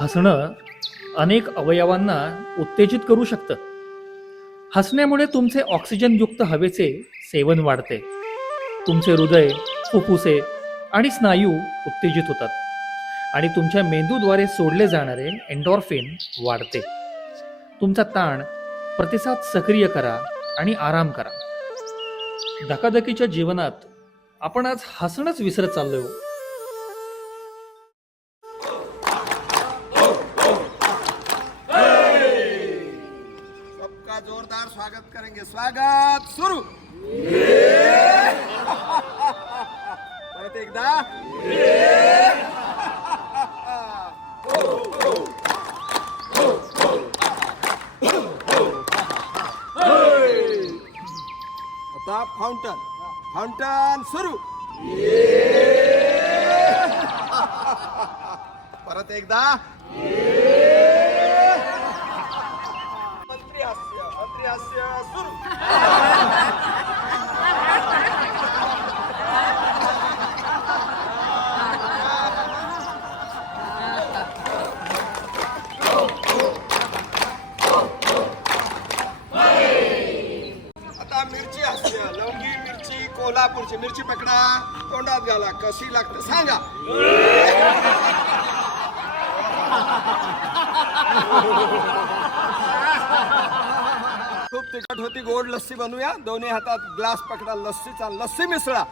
हसणं अनेक अवयवांना उत्तेजित करू शकतं. हसण्यामुळे तुमचे ऑक्सिजनयुक्त हवेचे सेवन वाढते. तुमचे हृदय, फुफ्फुसे आणि स्नायू उत्तेजित होतात आणि तुमच्या मेंदूद्वारे सोडले जाणारे एन्डॉर्फिन वाढते. तुमचा ताण प्रतिसाद सक्रिय करा आणि आराम करा. धकाधकीच्या जीवनात आपण आज हसणंच विसरत चाललोय. सबका जोरदार स्वागत करेंगे. स्वागत सुरू. परत एकदा. आता फाउंटन. फाउंटन सुरू. परत एकदा. मंत्री हास्य सुरू. आता मिरची हास्य. लवंगी मिरची, कोल्हापूरची मिरची पकडा, तोंडात घाला, कशी लागते सांगा. खूप तिखट होती. गोड लस्सी बनवूया. दोन्ही हातात ग्लास पकडा, लस्सीचा लस्सी मिसळा.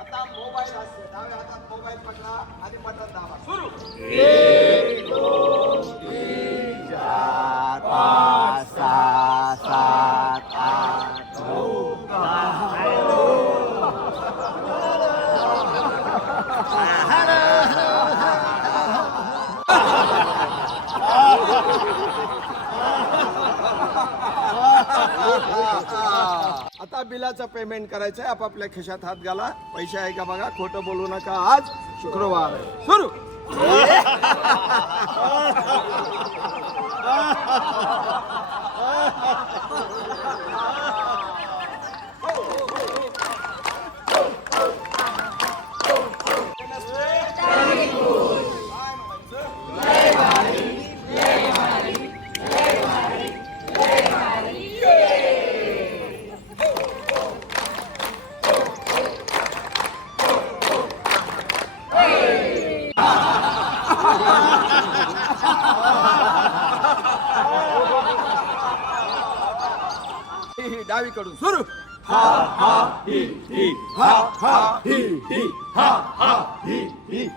आता मोबाईल हास्य. डाव्या हातात मोबाईल पकडा आणि बटन दाबा. सुरू. 1 2 3 4 5 6 7 8 9 आता बिलाचं पेमेंट करायचंय. आपापल्या खिशात हात घाला. पैसे आहे का बघा. खोटं बोलू नका. आज शुक्रवार आहे. सुरू. डावीकडून सुरू. हा हा ही ही. हा हा ही ही. हा हा ही ही.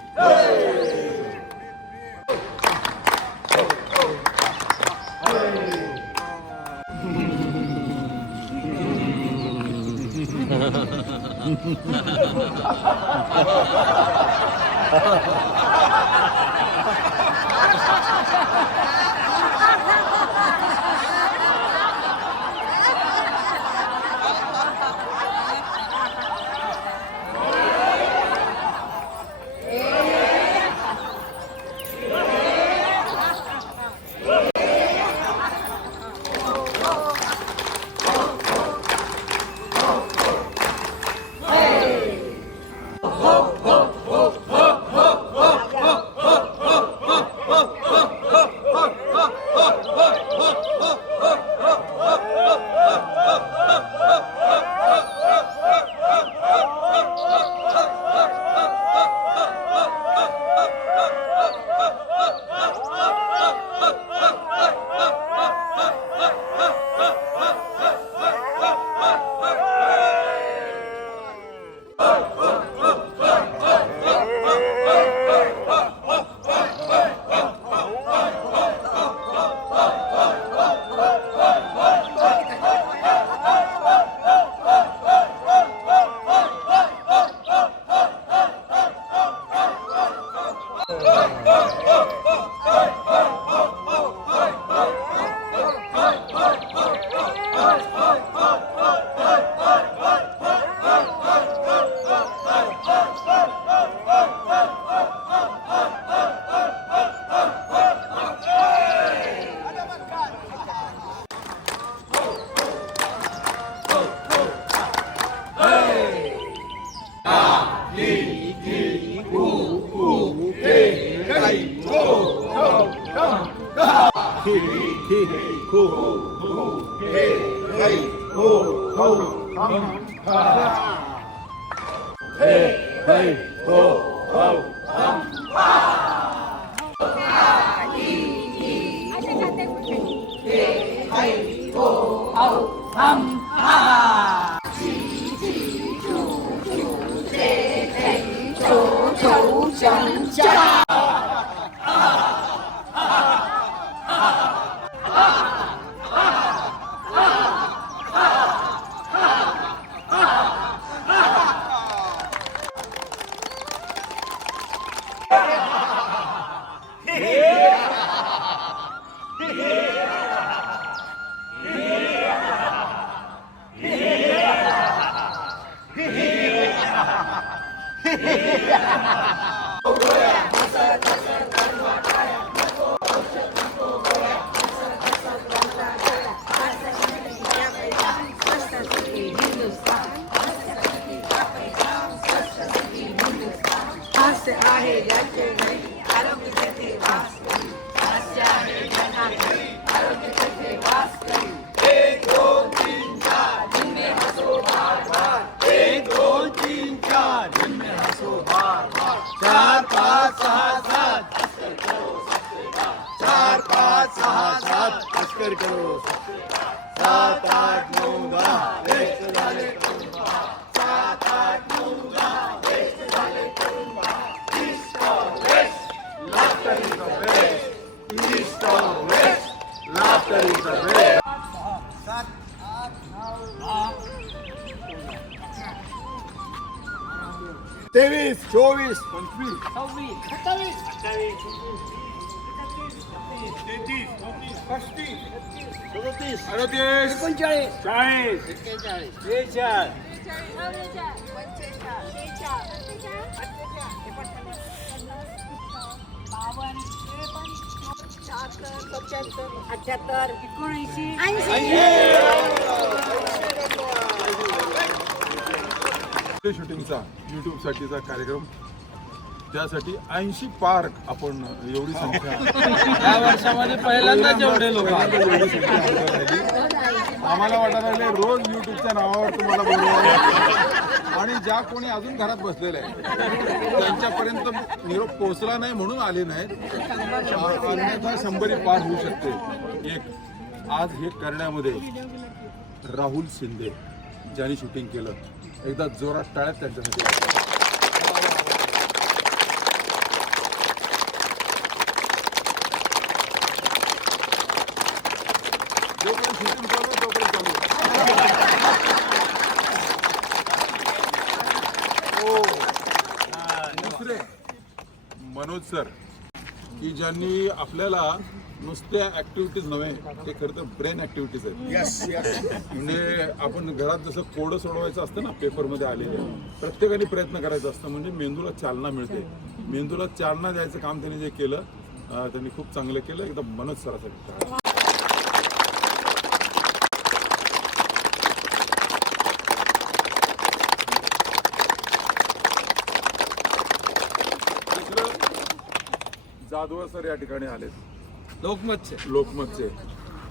तेवीस, 24, शूटिंगचा YouTube साठीचा कार्यक्रम त्यासाठी 80 पार आपण एवढी संख्या या वर्षामध्ये पहिल्यांदा जेवढे लोक आले. आम्हाला वाटायला लागले रोज YouTubeच्या नावावर तुम्हाला बोलवलं आणि ज्या कोणी अजून घरात बसलेले आहे त्यांच्यापर्यंत निरोप पोहोचला नाही म्हणून आले नाहीत. अन्यथा 100 पार होऊ शकते. एक आज हे करण्यामध्ये राहुल शिंदे ज्यांनी शूटिंग केलं, एकदा जोरात टाळ्यात त्यांच्यासाठी. जोपर्यंत शूटिंग चालू तोपर्यंत चालू. हो. दुसरे मनोज सर की ज्यांनी आपल्याला नुसत्या ऍक्टिव्हिटीज नव्हे, ते खरं तर ब्रेन ऍक्टिव्हिटीज आहेत. म्हणजे आपण घरात जसं कोडं सोडवायचं असतं ना पेपरमध्ये आलेले, प्रत्येकाने प्रयत्न करायचा असतं म्हणजे मेंदूला चालना मिळते. मेंदूला चालना द्यायचं काम त्यांनी जे केलं त्यांनी खूप चांगलं केलं. एकदम मनोज सरासाठी जाधव सर या ठिकाणी आले, लोकमतचे.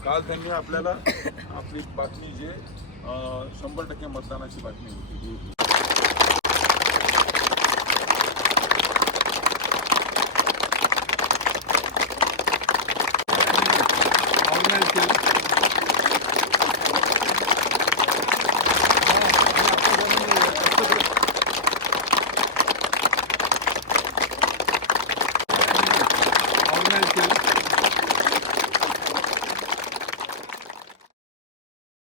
काल त्यांनी आपल्याला आपली बातमी जे 100% मतदानाची बातमी होती